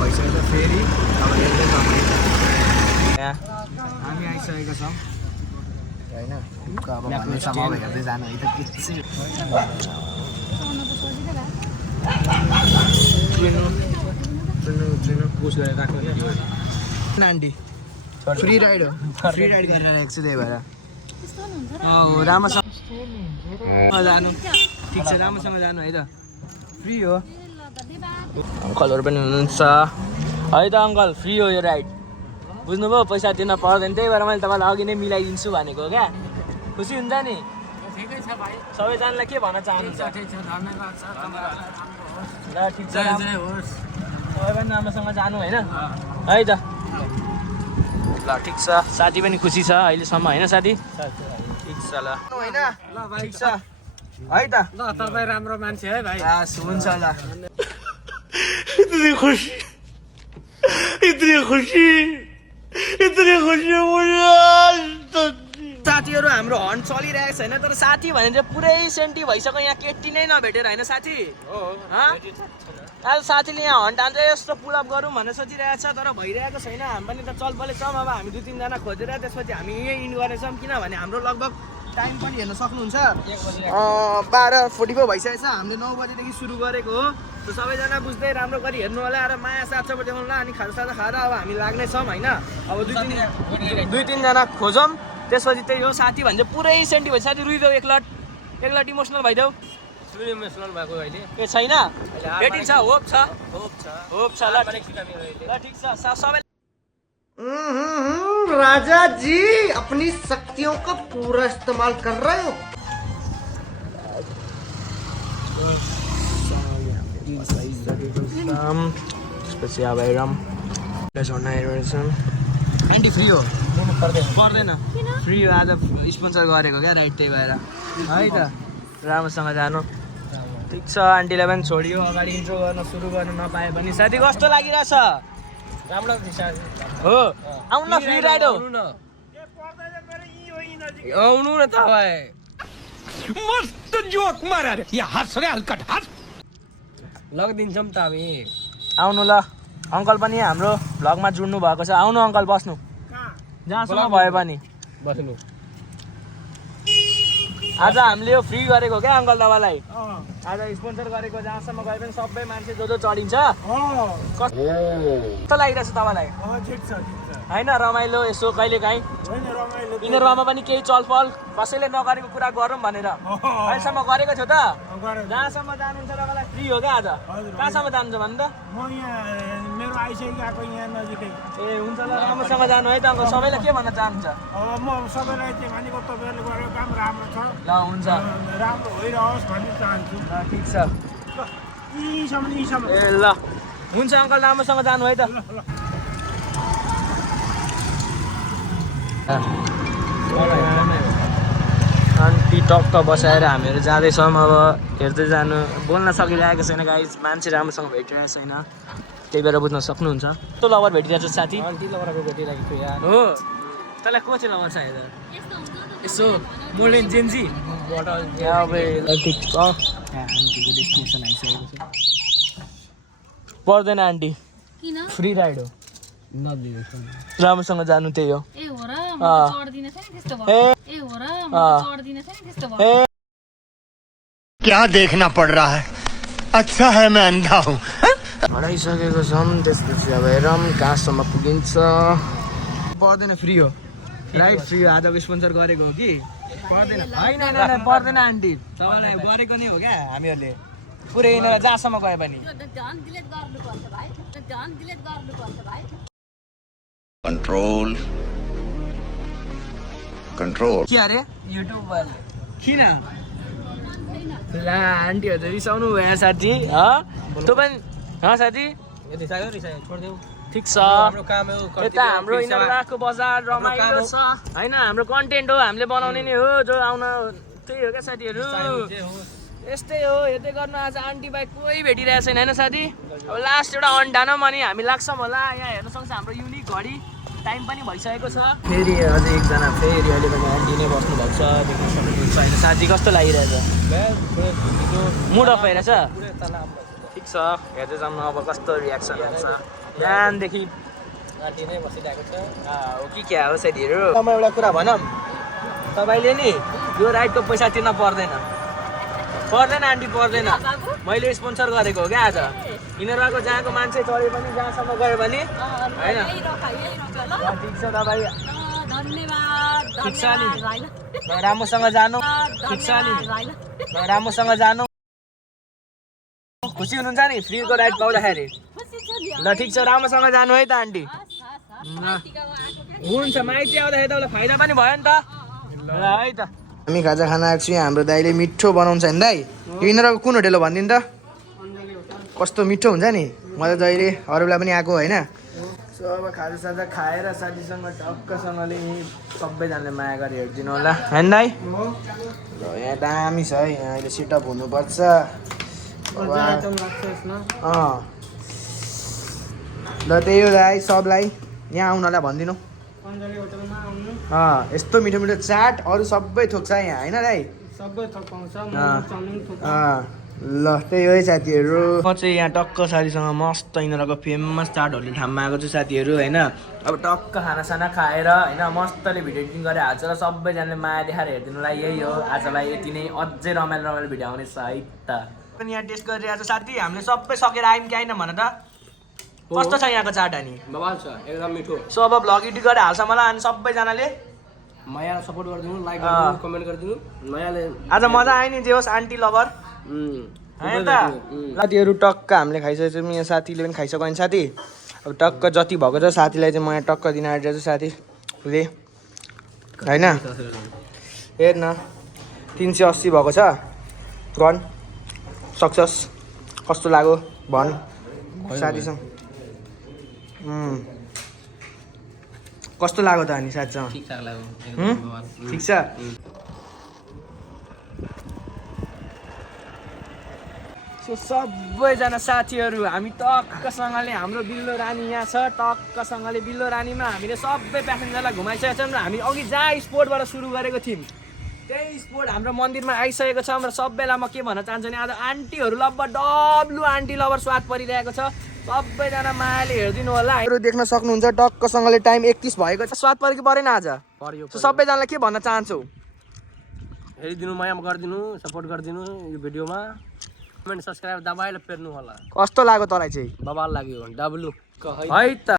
भइसकेको छ फेरि अब हेर्दै हामी आइसकेको छौँ होइन अब भन्नेसम्म अब हेर्दै जानु है त आन्टी फ्री राइड हो फ्री राइड गरेर आएको छु त्यही भएर राम्रोसँग जानु ठिक छ राम्रोसँग जानु है त फ्री हो अङ्कलहरू पनि हुनुहुन्छ है त अङ्कल फ्री हो यो राइड बुझ्नुभयो पैसा दिन पर्दैन त्यही भएर मैले तपाईँलाई अघि नै मिलाइदिन्छु भनेको क्या खुसी हुन्छ नि सबैजनालाई के भन्न चाहनुहुन्छ ल ठिक छ सबै पनि राम्रोसँग जानु होइन है त ल ठिक छ साथी पनि खुसी छ अहिलेसम्म होइन साथी ठिक छ ल होइन ठिक छ है त ल तपाईँ राम्रो मान्छे है भाइ हुन्छ ल इतनी खुशी साथीहरू हाम्रो हर्न चलिरहेको छैन तर साथी भने चाहिँ पुरै सेन्टी भइसक्यो यहाँ केटी नै नभेटेर होइन साथी आज साथीले यहाँ हर्न तान्छ यस्तो पुलअप गरौँ भनेर सोचिरहेको छ तर भइरहेको छैन हामी पनि त चलपले छौँ अब हामी 2-3 जना खोजेर त्यसपछि हामी यहीँ इन गर्नेछौँ किनभने हाम्रो लगभग टाइम पनि हेर्न सक्नुहुन्छ 12:44 भइसकेको छ हामीले 9 बजेदेखि सुरु गरेको हो त सबैजना बुझ्दै राम्रो गरी हेर्नु होला र माया साथ सबै देखाउनु होला अनि खाजासाजा खाएर अब हामी लाग्नेछौँ होइन अब 2-3 जना खोजौँ त्यसपछि त्यही हो साथी भने चाहिँ पुरै सेन्टी भयो साथी रुइदेऊ एक लट इमोसनल भइदेऊ इमोसनल भएको अहिले ए छैन भेटिन्छ होप छ ल ठिक छ सबै राजा जी अपनी शक्तियों का पूरा इस्तेमाल कर रहे हो त्यसपछि अब हेरौँ आन्टी फ्री हो पर्दैन फ्री हो आज स्पोन्सर गरेको क्या राइट त्यही भएर है त राम्रोसँग जानु ठिक छ आन्टीलाई पनि छोडियो अगाडि इन्ट्रो गर्न सुरु गर्न नपाए पनि साथी कस्तो लागिरहेछ राम्रो हो आउनु न फ्री राइड हो आउनु न तपाईँ मस्त जोक मारा रे यहाँ हँस रे हल्कट हँस लगिदिन्छौँ त हामी आउनु ल अङ्कल पनि हाम्रो भ्लगमा जुड्नु भएको छ आउनु अङ्कल बस्नु जहाँसम्म भए पनि बस्नु आज हामीले यो फ्री गरेको क्या अङ्कल तपाईँलाई आज स्पोन्सर गरेको जहाँसम्म गए पनि सबै मान्छे जो चढिन्छ कस्तो लागिरहेछ तपाईँलाई होइन रमाइलो यसो कहिले काहीँ यिनीहरूमा पनि केही चलफल कसैले नगरेको कुरा गरौँ भनेर अहिलेसम्म गरेको थियो त जहाँसम्म जानुहुन्छ तपाईँलाई फ्री हो क्या आज कहाँसम्म जानुहुन्छ भन्नु त मेरो आइसकेको यहाँ नजिकै ए हुन्छ ल राम्रोसँग जानु है त अङ्कल सबैलाई के भन्न चाहनुहुन्छ म सबैलाई चाहिँ भनेको तपाईँहरूले गरेको काम राम्रो छ ल हुन्छ राम्रो भइरहोस् भन्ने चाहन्छु ठिक छ यीसम्म ए ल हुन्छ अङ्कल राम्रोसँग जानु है त आन्टी टक्क बसाएर हामीहरू जाँदैछौँ अब हेर्दै जानु बोल्न सकिरहेको छैन गाइस मान्छे राम्रोसँग भेटिरहेको छैन त्यही भएर बुझ्न सक्नुहुन्छ कस्तो लभर भेटिरहेको छ साथी आन्टी लभरको भेटिरहेको छु यार हो तँलाई को चाहिँ लभर छ हेर यसो मोडर्न जेन्जी ठिक छ आन्टीको डेस्टिनेसन आइसकेको छ पर्दैन आन्टी फ्री राइड हो राम्रोसँग जानु त्यही हो क्या देखना पड़ रहा है अच्छा है मैं अंधा हूँ हराइसकेको छौँ त्यसपछि अब हेरौँ कहाँसम्म पुगिन्छ पर्दैन फ्री हो राइट फ्री हो आजको स्पोन्सर गरेको हो कि पर्दैन होइन पर्दैन आन्टी तपाईँलाई गरेको नै हो क्या हामीहरूले पुरै यिनीहरू जहाँसम्म गए पनि कंट्रोल के अरे युट्युबरले किन ला आन्टीहरू त रिसाउनु भयो साथी तँ पनि साथी छोडिदेऊ ठिक छ हाम्रो काम हो यता हाम्रो यिनीहरूको बजार रमाइलो छ होइन हाम्रो कन्टेन्ट हो हामीले बनाउने नै हो जो आउन त्यही हो क्या साथीहरू यस्तै हो हेर्दै गर्नु आज आन्टी बाइक कोही भेटिरहेको छैन होइन साथी अब लास्ट एउटा अन्डानौँ अनि हामी लाग्छौँ होला यहाँ हेर्न सक्छ हाम्रो युनिक घडी टाइम पनि भइसकेको छ फेरि अझै एकजना फेरि अहिले पनि आन्टी नै बस्नु भएको छ देख्न सक्नुहुन्छ होइन साथी कस्तो लागिरहेछ मुड अफ भइरहेछ ठिक छ हेर्दै जाउँ अब कस्तो रियाक्सन हुन्छ बिहानदेखि आन्टी नै बसिरहेको छ हो कि क्या हो साथीहरू। म एउटा कुरा भनौँ, तपाईँले नि यो राइडको पैसा तिर्न पर्दैन आन्टी, पर्दैन। मैले स्पोन्सर गरेको हो क्या आज। यिनीहरूको जहाँको मान्छे चढ्यो भने, जहाँसम्म गयो भने होइन। ठिक छ तपाईँ, ठिक छ नि, राम्रोसँग जानु, ठिक छ नि, राम्रोसँग जानु। खुसी हुनुहुन्छ नि फ्रीको राइड पाउँदाखेरि? ल ठिक छ, राम्रोसँग जानु है त आन्टी। हुन्छ, माइती आउँदाखेरि तपाईँलाई फाइदा पनि भयो नि त। ल है त। हामी खाजा खान आएको छु। यहाँ हाम्रो दाइले मिठो बनाउँछ नि दाइ। यिनीहरूको कुन होटेल हो भनिदिनु त? कस्तो मिठो हुन्छ नि। म त जहिले अरूलाई पनि आएको होइन। सो अब खाजासाजा खाएर साथीसँग टक्कसँगले सबैजनाले माया गरी हेरिदिनु होला होइन दाइ? ल यहाँ दामी छ है। यहाँ अहिले सेटअप हुनुपर्छ। ल त्यही हो दाइ, सबलाई यहाँ आउनलाई भनिदिनु। यस्तो मिठो मिठो चाट अरू सबै थोक छ यहाँ होइन दाइ? ल त्यही हो है साथीहरू। म चाहिँ यहाँ टक्क साथीसँग मस्त यिनीहरूको फेमस चाटहरूले ठाउँमा आएको छु साथीहरू होइन। अब टक्क खानासाना खाएर होइन मस्तले भिडियो एडिटिङ गरेर हाल्छ र सबैजनाले माया देखाएर हेरिदिनुलाई यही हो आजलाई। यति नै, अझै रमाइलो भिडियो आउने छ है त। पनि यहाँ टेस्ट गरिरहेको छ साथी। हामीले सबै सकेर आयौँ कि आएन भन त? कस्तो छ यहाँको चाट अनि? बवाल छ, एकदम मिठो। सो अब भ्लग एडिट गरेर हाल्छ मलाई अनि सबैजनाले मायालाई सपोर्ट गरिदिनु, लाइक गरिदिनु, कमेन्ट गरिदिनु। मायाले आज मजा आयो नि, जे होस् आन्टी लभर होइन त। साथीहरू टक्क हामीले खाइसकेको छौँ। यहाँ साथीले पनि खाइसक्यो भने साथी अब टक्क जति भएको छ साथीलाई चाहिँ म यहाँ टक्क दिन आइरहेको छु साथीले होइन। हेर न 380 भएको छ। Gun success. कस्तो लाग्यो भन् साथीसँग। कस्तो लाग्यो त अनि साथीसँग? ठिकठाक लाग्यो, ठिक छ। सो सबैजना साथीहरू हामी टक्कसँगले, हाम्रो बिल्लो रानी यहाँ छ, टक्कसँगले बिल्लो रानीमा हामीले सबै प्यासेन्जरलाई घुमाइसकेका छौँ र हामी अघि जहाँ स्पोटबाट सुरु गरेको थियौँ त्यही स्पोट हाम्रो मन्दिरमा आइसकेको छ। र सबैलाई म के भन्न चाहन्छु भने आज आन्टीहरू लब्बर डब्लु आन्टी लबर स्वाद परिरहेको छ। सबैजना मायाले हेरिदिनु होला। देख्न सक्नुहुन्छ टक्कसँगले टाइम 31 भएको छ। स्वाद पऱ्यो कि परेन आज? पर्यो। सो सबैजनालाई के भन्न चाहन्छौ? हेरिदिनु, माया गरिदिनु, सपोर्ट गरिदिनु यो भिडियोमा। कमेन्ट सब्सक्राइब दबाएर फेर्नु होला। कस्तो लाग्यो तँलाई चाहिँ? बवाल लाग्यो, डब्लु है त।